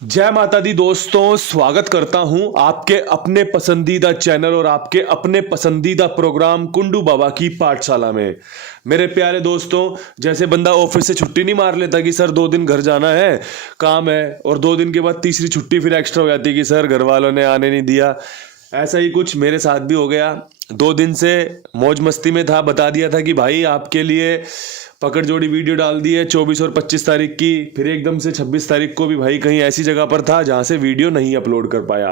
जय माता दी दोस्तों, स्वागत करता हूं आपके अपने पसंदीदा चैनल और आपके अपने पसंदीदा प्रोग्राम कुंडू बाबा की पाठशाला में। मेरे प्यारे दोस्तों, जैसे बंदा ऑफिस से छुट्टी नहीं मार लेता कि सर 2 दिन घर जाना है, काम है, और 2 दिन के बाद तीसरी छुट्टी फिर एक्स्ट्रा हो जाती है कि सर घर वालों ने आने नहीं दिया। ऐसा ही कुछ मेरे साथ भी हो गया। 2 दिन से मौज मस्ती में था, बता दिया था कि भाई आपके लिए पकड़ जोड़ी वीडियो डाल दी है 24 और 25 तारीख की। फिर एकदम से 26 तारीख को भी भाई कहीं ऐसी जगह पर था जहां से वीडियो नहीं अपलोड कर पाया।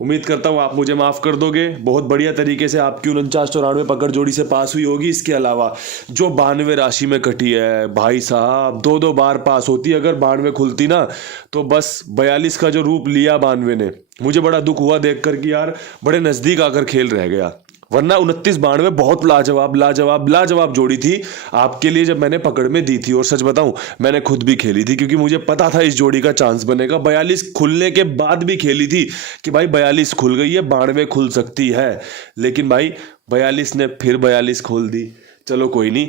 उम्मीद करता हूं आप मुझे माफ कर दोगे। बहुत बढ़िया तरीके से आपकी 49-94 पकड़ जोड़ी से पास हुई होगी। इसके अलावा जो 92 राशि में कटी है भाई साहब, 2-2 बार पास होती। अगर 92 खुलती ना तो बस 42 का जो रूप लिया 92 ने, मुझे बड़ा दुख हुआ देखकर कि यार बड़े नजदीक आकर खेल रह गया। वरना 29-92 बहुत लाजवाब लाजवाब लाजवाब जोड़ी थी आपके लिए जब मैंने पकड़ में दी थी। और सच बताऊं, मैंने खुद भी खेली थी क्योंकि मुझे पता था इस जोड़ी का चांस बनेगा। 42 खुलने के बाद भी खेली थी कि भाई 42 खुल गई है, 92 खुल सकती है। लेकिन भाई 42 ने फिर 42 खोल दी। चलो कोई नहीं,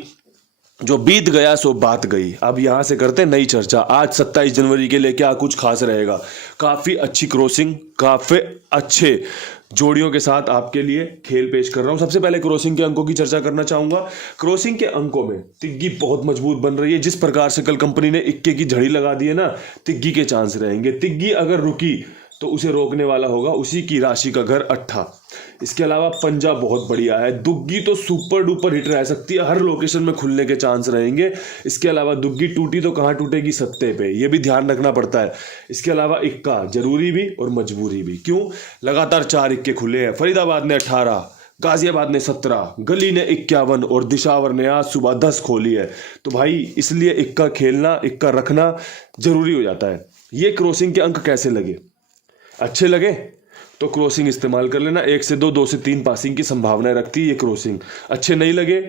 जो बीत गया सो बात गई। अब यहां से करते नई चर्चा। आज 27 जनवरी के लिए क्या कुछ खास रहेगा। काफी अच्छी क्रॉसिंग, काफी अच्छे जोड़ियों के साथ आपके लिए खेल पेश कर रहा हूं। सबसे पहले क्रॉसिंग के अंकों की चर्चा करना चाहूंगा। क्रॉसिंग के अंकों में तिग्गी बहुत मजबूत बन रही है। जिस प्रकार से कल कंपनी ने इक्के की झड़ी लगा दी है ना, तिग्गी के चांस रहेंगे। तिग्गी अगर रुकी तो उसे रोकने वाला होगा उसी की राशि का घर 8। इसके अलावा पंजा बहुत बढ़िया है। दुग्गी तो सुपर डुपर हिट रह सकती है, हर लोकेशन में खुलने के चांस रहेंगे। इसके अलावा दुग्गी टूटी तो कहां टूटेगी, सत्ते पे, ये भी ध्यान रखना पड़ता है। इसके अलावा इक्का जरूरी भी और मजबूरी भी। क्यों? लगातार 4 इक्के खुले हैं। फरीदाबाद ने 18, गाजियाबाद ने 17, गली ने 51 और दिशावर ने आज सुबह 10 खोली है। तो भाई इसलिए इक्का खेलना, इक्का रखना जरूरी हो जाता है। ये क्रॉसिंग के अंक कैसे लगे? अच्छे लगे तो क्रॉसिंग इस्तेमाल कर लेना। 1 से 2, 2 से 3 पासिंग की संभावनाएं रखती है ये क्रॉसिंग। अच्छे नहीं लगे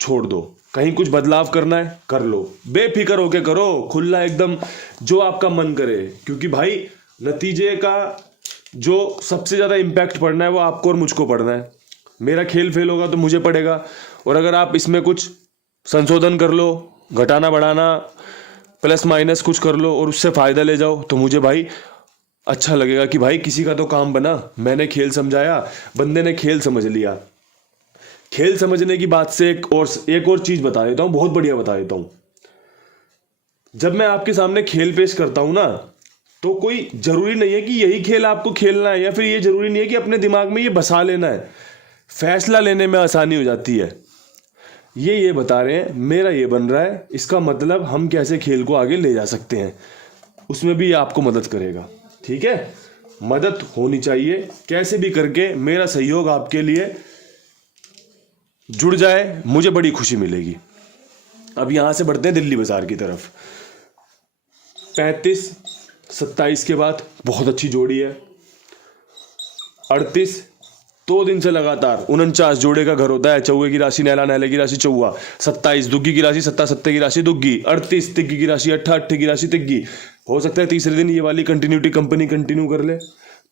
छोड़ दो। कहीं कुछ बदलाव करना है कर लो, बेफिक्र होके करो, खुला एकदम जो आपका मन करे। क्योंकि भाई नतीजे का जो सबसे ज्यादा इंपैक्ट पड़ना है वो आपको और मुझको पड़ना है। मेरा खेल फेल होगा तो मुझे पड़ेगा। और अगर आप इसमें कुछ संशोधन कर लो, घटाना बढ़ाना प्लस माइनस कुछ कर लो और उससे फायदा ले जाओ, तो मुझे भाई अच्छा लगेगा कि भाई किसी का तो काम बना। मैंने खेल समझाया, बंदे ने खेल समझ लिया। खेल समझने की बात से एक और चीज बता देता हूं, बहुत बढ़िया बता देता हूं। जब मैं आपके सामने खेल पेश करता हूं ना, तो कोई जरूरी नहीं है कि यही खेल आपको खेलना है, या फिर ये जरूरी नहीं है कि अपने दिमाग में ये बसा लेना है। फैसला लेने में आसानी हो जाती है। ये बता रहे हैं, मेरा ये बन रहा है, इसका मतलब हम कैसे खेल को आगे ले जा सकते हैं, उसमें भी ये आपको मदद करेगा। ठीक है, मदद होनी चाहिए। कैसे भी करके मेरा सहयोग आपके लिए जुड़ जाए, मुझे बड़ी खुशी मिलेगी। अब यहां से बढ़ते हैं दिल्ली बाजार की तरफ। 35-27 के बाद बहुत अच्छी जोड़ी है। 38, 2 दिन से लगातार 49 जोड़े का घर होता है। चौवे की राशि नैला, नैले की राशि चौवा। 27 दुग्गी की राशि, सत्ता सत्ते की राशि दुग्गी। 38 तिग्गी की राशि, अट्ठा अट्ठे की राशि तिग्गी। हो सकता है तीसरे दिन ये वाली कंटिन्यूटी कंपनी कंटिन्यू कर ले।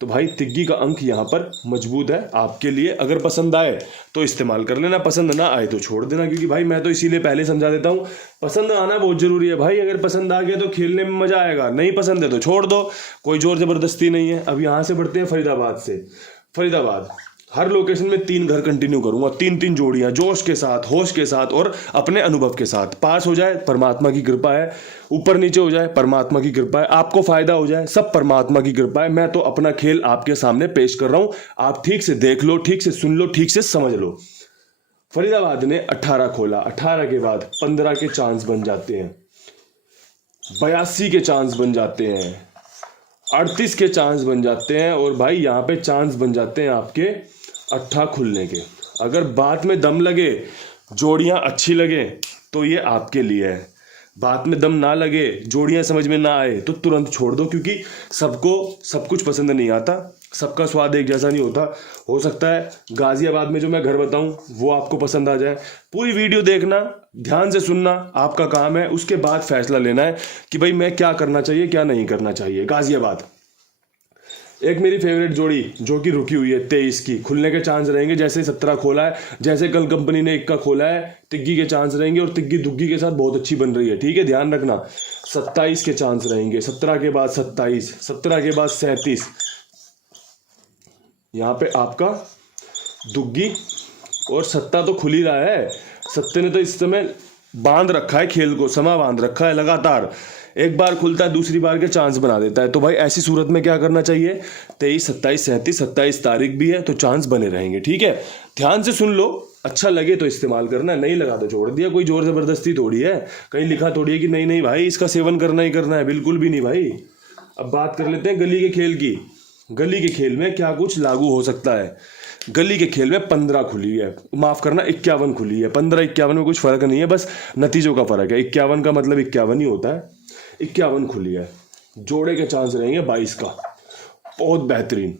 तो भाई तिग्गी का अंक यहां पर मजबूत है आपके लिए। अगर पसंद आए तो इस्तेमाल कर लेना, पसंद ना आए तो छोड़ देना। क्योंकि भाई मैं तो इसीलिए पहले समझा देता हूं, पसंद आना बहुत जरूरी है भाई। अगर पसंद आ गया तो खेलने में मजा आएगा, नहीं पसंद है तो छोड़ दो, कोई जोर जबरदस्ती नहीं है। अब यहां से बढ़ते हैं फरीदाबाद से। फरीदाबाद हर लोकेशन में 3 घर कंटिन्यू करूंगा, 3-3 जोड़ियां, जोश के साथ, होश के साथ और अपने अनुभव के साथ। पास हो जाए परमात्मा की कृपा है, ऊपर नीचे हो जाए परमात्मा की कृपा है, आपको फायदा हो जाए सब परमात्मा की कृपा है। मैं तो अपना खेल आपके सामने पेश कर रहा हूं, आप ठीक से देख लो, ठीक से सुन लो, ठीक से समझ लो। फरीदाबाद ने 18 खोला। 18 के बाद 15 के चांस बन जाते हैं, 82 के चांस बन जाते हैं, 38 के चांस बन जाते हैं, और भाई यहाँ पे चांस बन जाते हैं आपके 8 खुलने के। अगर बात में दम लगे, जोड़ियां अच्छी लगे तो ये आपके लिए है। बात में दम ना लगे, जोड़ियां समझ में ना आए तो तुरंत छोड़ दो। क्योंकि सबको सब कुछ पसंद नहीं आता, सबका स्वाद एक जैसा नहीं होता। हो सकता है गाजियाबाद में जो मैं घर बताऊं वो आपको पसंद आ जाए। पूरी वीडियो देखना, ध्यान से सुनना आपका काम है। उसके बाद फैसला लेना है कि भाई मैं क्या करना चाहिए, क्या नहीं करना चाहिए। गाजियाबाद एक मेरी फेवरेट जोड़ी जो कि रुकी हुई है 23 की, खुलने के चांस रहेंगे। जैसे 17 खोला है, जैसे कल कंपनी ने 1 का खोला है, तिग्गी के चांस रहेंगे। और तिग्गी दुग्गी के साथ बहुत अच्छी बन रही है। ठीक है, ध्यान रखना। 27 के चांस रहेंगे, 17 के बाद 27, 17 के बाद 37। यहाँ पे आपका दुग्गी और सत्ता तो खुल ही रहा है। सत्ते ने तो इस समय बांध रखा है खेल को, समा बांध रखा है लगातार। एक बार खुलता है दूसरी बार के चांस बना देता है। तो भाई ऐसी सूरत में क्या करना चाहिए, 23, 27, 37, 27 तारीख भी है तो चांस बने रहेंगे। ठीक है, ध्यान से सुन लो, अच्छा लगे तो इस्तेमाल करना, नहीं लगा तो छोड़ दिया। कोई जोर जबरदस्ती थोड़ी है, कहीं लिखा थोड़ी है कि नहीं नहीं भाई इसका सेवन करना ही करना है, बिल्कुल भी नहीं भाई। अब बात कर लेते हैं गली के खेल की। गली के खेल में क्या कुछ लागू हो सकता है। गली के खेल में 15 खुली है, माफ करना 51 खुली है। 15 51 में कुछ फर्क नहीं है, बस नतीजों का फर्क है। 51 का मतलब 51 ही होता है। 51 खुली है, जोड़े के चांस रहेंगे 22 का, बहुत बेहतरीन।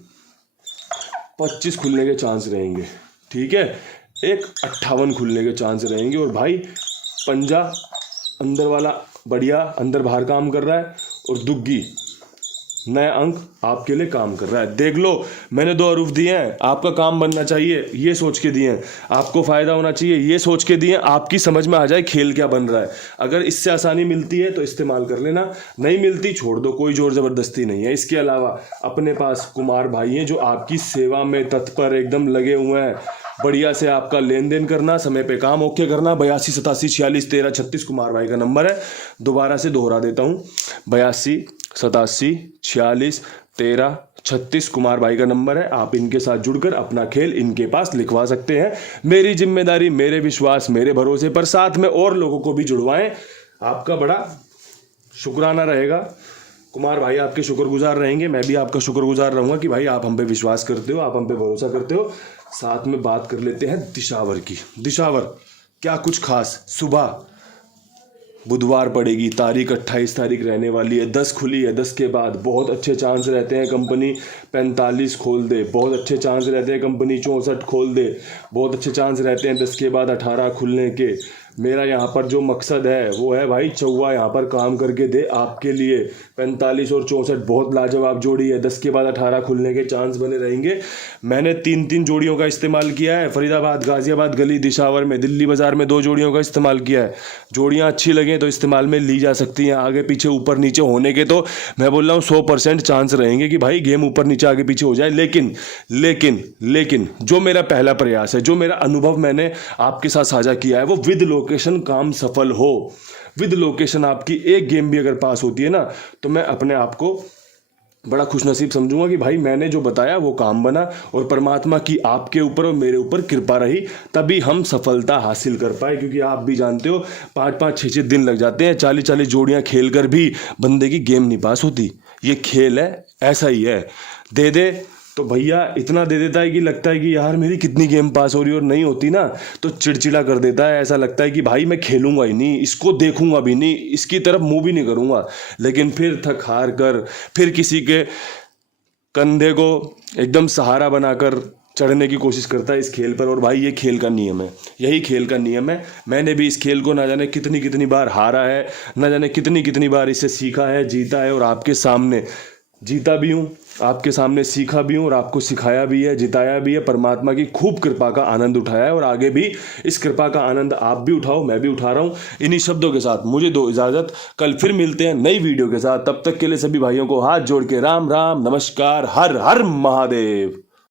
25 खुलने के चांस रहेंगे। ठीक है, एक 58 खुलने के चांस रहेंगे। और भाई पंजा अंदर वाला बढ़िया अंदर बाहर काम कर रहा है, और दुग्गी नया अंक आपके लिए काम कर रहा है। देख लो, मैंने 2 अरूफ दिए हैं, आपका काम बनना चाहिए ये सोच के दिए हैं, आपको फायदा होना चाहिए ये सोच के दिए हैं, आपकी समझ में आ जाए खेल क्या बन रहा है। अगर इससे आसानी मिलती है तो इस्तेमाल कर लेना, नहीं मिलती छोड़ दो, कोई जोर जबरदस्ती नहीं है। इसके अलावा अपने पास कुमार भाई हैं जो आपकी सेवा में तत्पर एकदम लगे हुए हैं। बढ़िया से आपका लेन देन करना, समय पे काम ओके करना। 82 87 46 13 36 कुमार भाई का नंबर है। दोबारा से दोहरा देता हूँ, 82 87 46 13 36 कुमार भाई का नंबर है। आप इनके साथ जुड़कर अपना खेल इनके पास लिखवा सकते हैं। मेरी जिम्मेदारी, मेरे विश्वास, मेरे भरोसे पर साथ में और लोगों को भी जुड़वाएं। आपका बड़ा शुक्राना रहेगा। कुमार भाई आपके शुक्रगुजार रहेंगे, मैं भी आपका शुक्रगुजार रहूंगा कि भाई आप हम पे विश्वास करते हो, आप हम पे भरोसा करते हो। साथ में बात कर लेते हैं दिशावर की। दिशावर क्या कुछ खास, सुबह बुधवार पड़ेगी, तारीख 28 तारीख रहने वाली है। 10 खुली है, 10 के बाद बहुत अच्छे चांस रहते हैं कंपनी 45 खोल दे, बहुत अच्छे चांस रहते हैं कंपनी 64 खोल दे, बहुत अच्छे चांस रहते हैं 10 के बाद 18 खुलने के। मेरा यहाँ पर जो मकसद है वो है भाई चौवा यहाँ पर काम करके दे आपके लिए। 45 और 64 बहुत लाजवाब जोड़ी है, 10 के बाद 18 खुलने के चांस बने रहेंगे। मैंने 3 जोड़ियों का इस्तेमाल किया है, फरीदाबाद, गाजियाबाद, गली, दिशावर में, दिल्ली बाजार में 2 जोड़ियों का इस्तेमाल किया है। जोड़ियाँ अच्छी लगें तो इस्तेमाल में ली जा सकती हैं। आगे पीछे ऊपर नीचे होने के तो मैं बोल रहा हूँ 100% चांस रहेंगे कि भाई गेम ऊपर नीचे आगे पीछे हो जाए। लेकिन जो मेरा पहला प्रयास है, जो मेरा अनुभव मैंने आपके साथ साझा किया है, वो विद लोकेशन काम सफल हो। विद लोकेशन आपकी एक गेम भी अगर पास होती है ना, तो मैं अपने आप को बड़ा खुशनसीब समझूंगा कि भाई मैंने जो बताया वो काम बना, और परमात्मा की आपके ऊपर और मेरे ऊपर कृपा रही, तभी हम सफलता हासिल कर पाए। क्योंकि आप भी जानते हो 5-5 6-6 दिन लग जाते हैं, 40-40 जोड़ियां खेल कर भी बंदे की गेम नहीं पास होती। ये खेल है, ऐसा ही है। दे दे तो भैया इतना दे देता है कि लगता है कि यार मेरी कितनी गेम पास हो रही है, और नहीं होती ना तो चिड़चिड़ा कर देता है। ऐसा लगता है कि भाई मैं खेलूंगा ही नहीं, इसको देखूंगा भी नहीं, इसकी तरफ मुंह भी नहीं करूंगा। लेकिन फिर थक हार कर फिर किसी के कंधे को एकदम सहारा बनाकर चढ़ने की कोशिश करता है इस खेल पर। और भाई ये खेल का नियम है, यही खेल का नियम है। मैंने भी इस खेल को ना जाने कितनी कितनी बार हारा है, ना जाने कितनी कितनी बार इसे सीखा है, जीता है, और आपके सामने जीता भी हूँ, आपके सामने सीखा भी हूँ, और आपको सिखाया भी है, जिताया भी है। परमात्मा की खूब कृपा का आनंद उठाया है, और आगे भी इस कृपा का आनंद आप भी उठाओ, मैं भी उठा रहा हूँ। इन्हीं शब्दों के साथ मुझे दो इजाज़त, कल फिर मिलते हैं नई वीडियो के साथ। तब तक के लिए सभी भाइयों को हाथ जोड़ के राम राम, नमस्कार, हर हर महादेव।